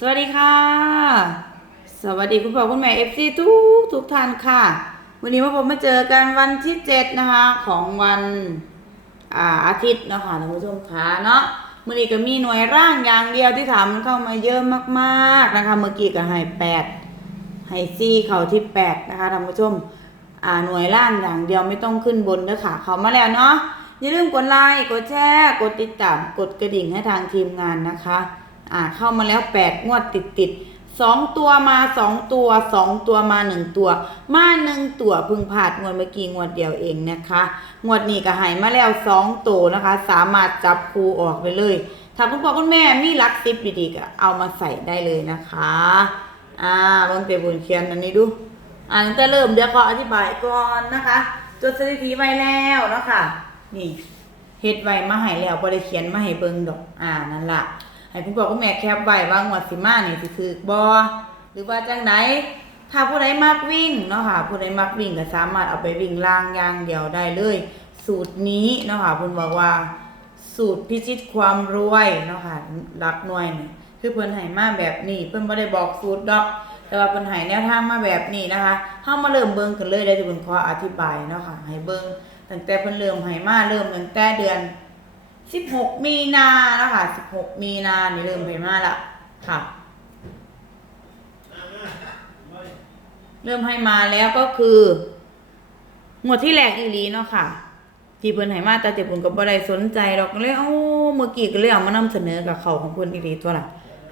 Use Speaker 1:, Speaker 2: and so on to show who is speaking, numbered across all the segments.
Speaker 1: สวัสดีค่ะ สวัสดีคุณพ่อคุณแม่เอฟซีทุกทุกท่านค่ะ วันนี้มาผมมาเจอกันวันที่เจ็ดนะคะของวันอ่าอาทิตย์เนาะคะท่านผู้ชมค่ะเนาะมื่อนี้ก็มีหน่วยร่างอย่างเดียวที่ถามเข้ามาเยอะมากๆนะคะ เมื่อกี้ก็ให้แปดให้ซี่เข่าที่แปดนะคะท่านผู้ชมอ่าหน่วยล่างอย่างเดียวไม่ต้องขึ้นบนเด้อค่ะ เขามาแล้วเนาะอย่าลืมกดไลค์กดแชร์กดติดตามกดกระดิ่งให้ทางทีมงานนะคะ อ่าเข้ามาแล้วแปดงวดติดติดสองตัวมาสองตัวสองตัวมาหนึ่งตัว มาหนึ่งตัวพึ่งผ่านงวดเมื่อกี้งวดเดียวเองนะคะ งวดนี้ก็หายมาแล้วสองตัวนะคะ สามารถจับคูออกไปเลย ถ้าคุณพ่อคุณแม่มีหลักซิปดีๆก็เอามาใส่ได้เลยนะคะอ่าเบิ่งเตบุญเขียนอันนี้ดูอ่าตั้งแต่เริ่มเดี๋ยวขออธิบายก่อนนะคะจดสถิติไว้แล้วเนาะค่ะนี่เฮ็ดไว้มาให้แล้วบ่ได้เขียนมาให้เบิ่งดอกอ่านั่นล่ะ ให้คุณพ่อคุณแม่แคปไว้ว่างวดสิมานี่สิถูกบ่หรือว่าจังไดถ้าผู้ใดมักวิ่งเนาะค่ะ ผู้ใดมักวิ่งก็สามารถเอาไปวิ่งล่างยางเดียวได้เลย สูตรนี้เนาะค่ะเพิ่นบอกว่า สูตรพิชิตความรวยเนาะค่ะหลักหน่วยนี่คือเพิ่นให้มาแบบนี้เพิ่นบ่ได้บอกสูตรดอก แต่ว่าเพิ่นให้แนวทางมาแบบนี้นะคะเฮามาเริ่มเบิ่งกันเลยได้วจะเพิ่นขออธิบายเนาะค่ะให้เบิ่งตั้งแต่เพิ่นเริ่มให้มาเริ่มตั้งแต่เดือน 16มีนานะคะ16มีนานี่เริ่มให้มากละค่ะ เริ่มให้มาแล้วก็คืองวดที่แรกอีหลีเนาะค่ะที่เพิ่นให้มาแต่เจ็บเพิ่นก็บ่ได้สนใจดอกเลยเอ้าเมื่อกี้ก็เลยเอามานำเสนอกับเขาของเพิ่นอีหลีตัวละ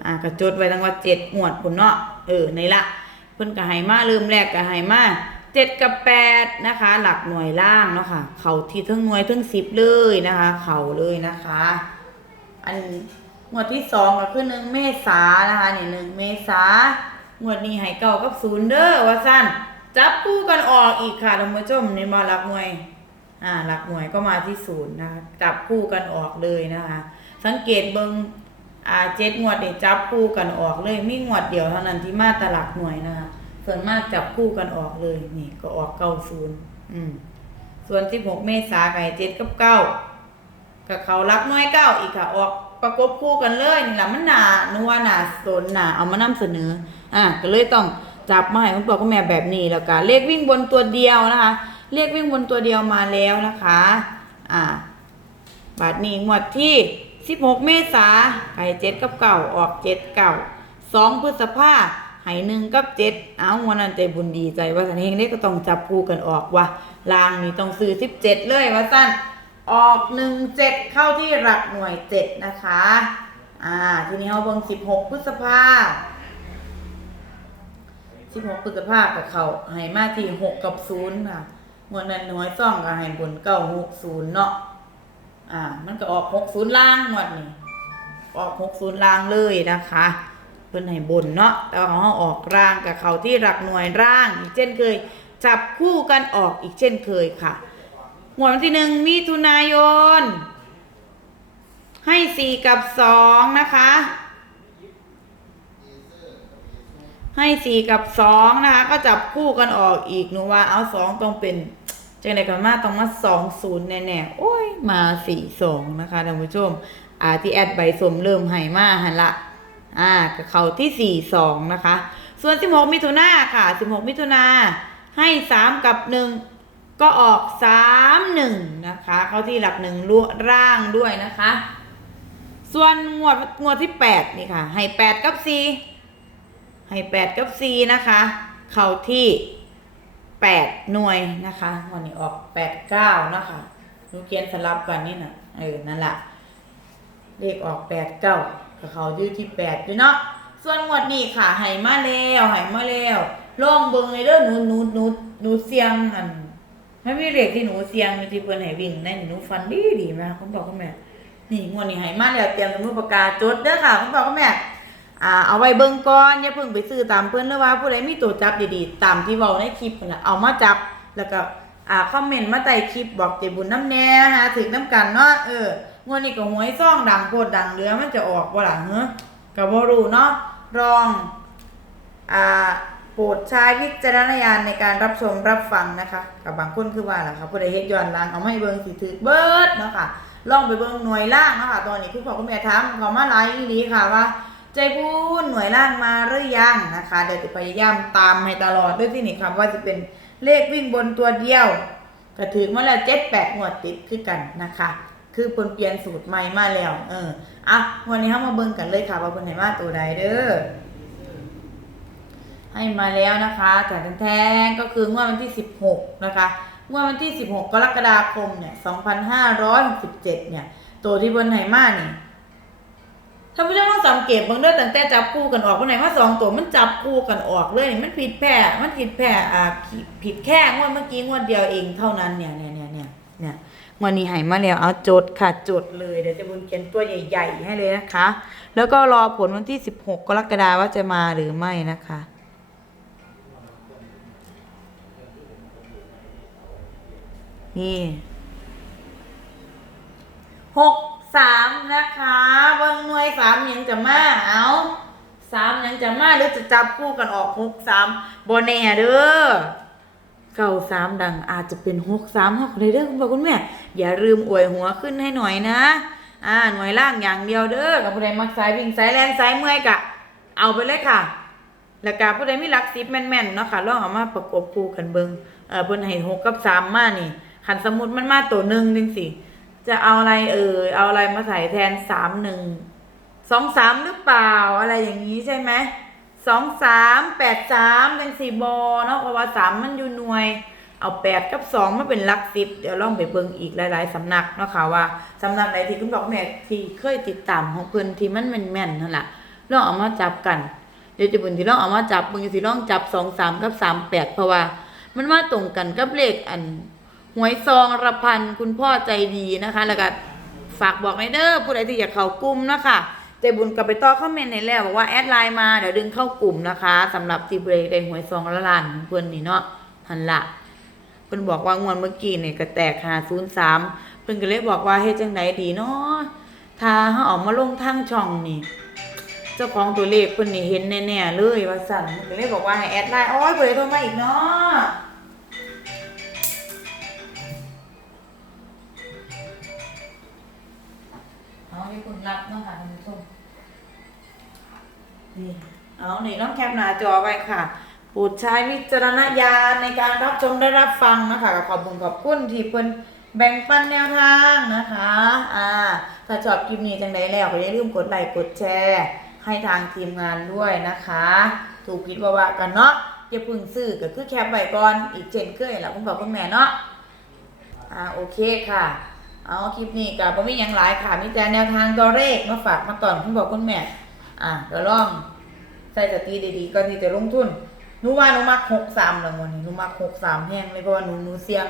Speaker 1: อ่าก็จดไว้ตั้งว่า7งวดพุ่นเนาะเออในละ เพิ่นก็ให้มาเริ่มแรกก็ให้มา 7กับ8นะคะ หลักหน่วยล่างเนาะค่ะเขาที่ทั้งหน่วยทั้ง10เลยนะคะ เขาเลยนะคะ อันงวดที่สองก็คือหนึ่งเมษานะคะนี่หนึ่งเมษางวดนี้ให้เก้ากับศูนย์เด้อว่าสั้นจับคู่กันออกอีกค่ะท่านผู้ชมในบอหลักหน่วย อ่า หลักหน่วยก็มาที่ศูนย์นะคะจับคู่กันออกเลยนะคะ สังเกตเบิงอ่าเจ็ดงวดนี่จับคู่กันออกเลยมีงวดเดียวเท่านั้นที่มาตหลักหน่วยนะคะ ส่วนมากจับคู่กันออกเลยนี่ก็ออกเก้าศูนย์ส่วนสิบหกเมษาไก่เจ็ดกับเก้ากับเขารักน้อยเก้าอีกค่ะ ออกประกบคู่กันเลยนี่แหละมันหนานัวหนาสนหนาเอามานำเสนอ อะก็เลยต้องจับมาให้คุณพ่อคุณแม่แบบนี้แล้วก็เลขวิ่งบนตัวเดียวนะคะเลขวิ่งบนตัวเดียวมาแล้วนะคะ อ่าบาทนี้งวดที่ 16 เมษาไข่เจ็ดกับเก่าออกเจ็ดเก่าสองพฤษภา ไห่หนึ่งกับเจ็ดเอาวันนั้นใจบุญดีใจว่าสันเฮงได้ก็ต้องจับคู่กันออกว่าลางนี่ต้องซื้อสิบเจ็ดเลยว่าสั้นออกหนึ่งเจ็ดเข้าที่หลักหน่วยเจ็ดนะคะ อ่า ทีนี้เราเบิ่งสิบหกพฤษภาสิบหกพฤษภากับเขาให้มาที่หกกับศูนย์ค่ะเมื่อนั้นหน่วยซ่องก็ให้บนเก้าหกศูนย์เนาะอ่า มันก็ออกหกศูนย์ล่างหมดนี่ออกหกศูนย์ล่างเลยนะคะ เพิ่นให้บนเนาะแต่ของเราออกร่างกับเขาที่หลักหน่วยร่าง อีกเช่นเคย จับคู่กันออกอีกเช่นเคยค่ะหมวดวันที่หนึ่งมิถุนายน ให้สี่กับสองนะคะ ให้สี่กับสองนะคะ ก็จับคู่กันออกอีกหนูว่าเอาสองต้องเป็นจังไดกันมาต้องมาสองศูนย์แน่ๆโอ้ยมาสี่สองนะคะท่านผู้ชมอ่าที่แอดใบสมเริ่มให้มาหันละ อ่าเขาที่สี่สองนะคะ ส่วนสิบหกมิถุนาค่ะสิบหกมิถุนาให้สามกับหนึ่งก็ออกสามหนึ่งนะคะ เข้าที่หลักหนึ่งล่วร่างด้วยนะคะ ส่วนงวดงวดที่แปดนี่ค่ะ ให้แปดกับสี่ให้แปดกับสี่นะคะ เข้าที่แปดหน่วยนะคะวันนี้ออกแปดเก้านะคะหนูเขียนสลับกันนี่นะเออ นั่นแหละเลขออกแปดเกับเขาอยู่ที่แปดด้วยเนาะส่วนงวดนี้ค่ะให้มาแล้วให้มาแล้วลองเบิ่งเลยเด้อหนูหนูหนูหนูเสียงอันไม่มีเลขที่หนูเสียงมีที่เพิ่นให้วิ่งในนี่หนูฟันดีดีไหมคุณพ่อคุณแม่นี่งวดนี้ให้มาแล้วเตรียมสมุดปากกาจดเด้อค่ะคุณพ่อคุณแม่อ่าเอาไว้เบิ่งก่อนอย่าเพิ่งไปซื้อตามเพิ่นหรือว่าผู้ใดมีตัวจับดีๆตามที่เว้าในคลิปนั่นล่ะเอามาจับแล้วก็อ่าคอมเมนต์มาใต้คลิปบอกเจบุญน้ำแน่หาถึงน้ำกันเนาะเออ งวดนี้ก็หวยซ่องดังโพดดังเรือมันจะออกบ่ล่ะเฮ้อก็บ่รู้เนาะรองอ่าโปรดใช้วิจารณญาณในการรับชมรับฟังนะคะกับบางคนคือว่าล่ะค่ะผู้ใดเฮ็ดย้อนหลังเอาไมาให้เบิ่งสิถือเบิดเนาะค่ะลองไปเบิ่งหน่วยล่างเนาะค่ะตอนนี้คุณพ่อคุณแม่ถามขามาหลายอีหลีค่ะว่าใจบุญหน่วยล่างมาหรือยังนะคะเดี๋ยวจะพยายามตามให้ตลอดด้วยที่นี่ครับว่าจะเป็นเลขวิ่งบนตัวเดียวก็ถือมาแล้วเจ็ดแปดงวดติดขึ้นกันนะคะ คือเปนเปลี่ยนสูตรใหม่มาแล้ว เอออะวันนี้เรามาเบิ่งกันเลยค่ะว่าเพิ่นให้มาตัวใดเด้อให้มาแล้วนะคะแต่แท้งๆก็คืองวดวันที่ 16 นะคะงวดวันที่ 16 กรกฎาคมเนี่ย 2567 เนี่ย ตัวที่เพิ่นให้มาเนี่ยท่านผู้ชมต้องสังเกตบางเด้อตั้งแต่จับคู่กันออกวันไหนว่าสองตัวมันจับคู่กันออกเลยมันผิดแพร่มันผิดแพร่อ่าผิดผิดแค่งวดเมื่อกี้งวดเดียวเองเท่านั้นเนี่ยเนี่ยเนี่ยเนี่ยเนี่ย วันนี้หายมาแล้วเอาจดค่ะจดเลยเดี๋ยวจะบุญเขียนตัวใหญ่ ๆ ให้เลยนะคะ แล้วก็รอผลวันที่ 16 กรกฎาคมว่าจะมาหรือไม่นะคะนี่หกสามนะคะเบิ่งหน่วยสามยังจะมาเอาสามยังจะมาหรือจะจับคู่กันออกหกสามบนแน่เด้อ เก้าสามดังอาจจะเป็นหกสามหกเลยเด้อคุณพ่อคุณแม่ อย่าลืมอวยหัวขึ้นให้หน่อยนะ อ่าหน่วยล่างอย่างเดียวเด้อกับผู้ใดมักสายวิ่งสายแลนสายเมื่อยกะ เอาไปเลยค่ะ แล้วก็ผู้ใดมีหลักสิบแม่นๆเนาะค่ะลองเอามาประกบคู่กันเบิงเออเพิ่นให้หกกับสามมานี่คันสมมุติมันมาตัวหนึ่งจังสิจะเอาอะไรเอ่ยเอาอะไรมาใส่แทนสามหนึ่งสองสามหรือเปล่าอะไรอย่างนี้ใช่ไหม สองสามแปดสามจังสี่บอเนาะเพราะว่าสามมันอยู่หน่วย เอาแปดกับสองมาเป็นลักสิบเดี๋ยวลองไปเบิ่งอีกหลาย ๆ สำนักเนาะค่ะว่าสำนักไหนที่คุณบอกแม่ที่เคยติดตามของเพิ่อนที่มันแม่นๆนั่นแหละลองเอามาจับกันเดี๋ยวจะบุญที่ลองเอามาจับมึงสิลองจับสองสามกับสามแปดเพราะว่า มันมาตรงกันกับเลขอันหวยซองระพันคุณพ่อใจดีนะคะ แล้วก็ฝากบอกในเด้อผู้ใดที่อยากเข้ากลุ่มนะคะ เจบุญกับไปต่อคอมเมนต์ในแล้วบอกว่าแอดไลน์มาเดี๋ยวดึงเข้ากลุ่มนะคะสำหรับที่ผู้ใดได้หวยซองละลานเพื่อนนี่เนาะหันละเพิ่อนบอกว่างวดเมื่อกี้เนี่ยก็แตกหาศูนย์สามเพิ่อนก็เลยบอกว่าเฮ็ดจังไดดีเนาะถ้าเฮาออกมาลงทางช่องนี่เจ้าของตัวเลขเพิ่นนี่เห็นแน่ๆเลยว่าสั่นก็เลยบอกว่าให้แอดไลน์โอ้ยเผื่อโทรมาอีกเนาะ คุณรับเนาะค่ะท่านผู้ชมนี่เอานี่ต้องแคปหน้าจอไว้ค่ะโปรดใช้วิจารณญาณในการรับชมและรับฟังนะคะขอบคุณขอบคุณที่เพิ่นแบ่งปันแนวทางนะคะ อ่า ถ้าชอบคลิปนี้จังไดแล้วก็อย่าลืมกดไลค์กดแชร์ ให้ทางทีมงานด้วยนะคะ ถูกผิดว่าว่ากันเนาะอย่าพึ่งซื้อก็คือแคปไว้ก่อนอีกเช่นเคยแหละคุณพ่อคุณแม่เนาะ อ่าโอเคค่ะ เอาคลิปนี้กับบ่มีหยังหลายค่ะมีแต่แนวทางตัวเลขมาฝากมาตอนคุณพ่อคุณแม่ อะเดี๋ยวลองใส่สติดีๆก่อนที่จะลงทุนหนูว่าหนูมักหกสามล้ววันนี้หนูมักหกสามแห้งเลยเพราะว่าหนูหนูเสียง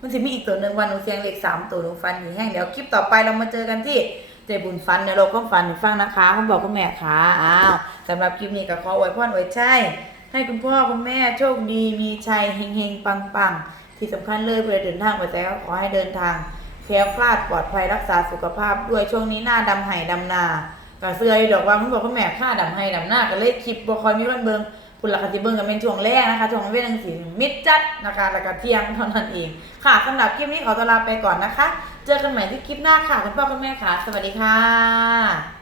Speaker 1: มันสิมีอีกตัวหนึ่งวันหนูเสียงเลขสามตัวหนูฟันอยู่แห้งเดี๋ยวคลิปต่อไปเรามาเจอกันที่เจบุญฟันเดี๋ยเราก็ฟันฟังนะคะคุณบอกคุณแม่ค่ะอ้าวสำหรับคลิปนี้ก็ขอไว้พ่อไว้ใช่ให้คุณพ่อคุณแม่โชคดีมีชัยเฮงเฮงปังปังๆที่สำคัญเลยเพื่อเดินทางไปแต่ก็ขอให้เดินทาง แคล้วคลาดปลอดภัยรักษาสุขภาพด้วยช่วงนี้หน้าดำไห่ดำนาก็เสื้อดอกว่าคุณบอกคุณแม่ค่าดำไห่ดำนาก็เลยคลิปบ่คอยมีวันเบิงคุณลักติเบิ้งกันเป็นช่วงแรกนะคะช่วงเว้นสีมิดจัดนะคะแล้วก็เที่ยงเท่านั้นเอง ค่ะสำหรับคลิปนี้ขอตัวลาไปก่อนนะคะ เจอกันใหม่ที่คลิปหน้าค่ะคุณพ่อคุณแม่ค่ะ สวัสดีค่ะ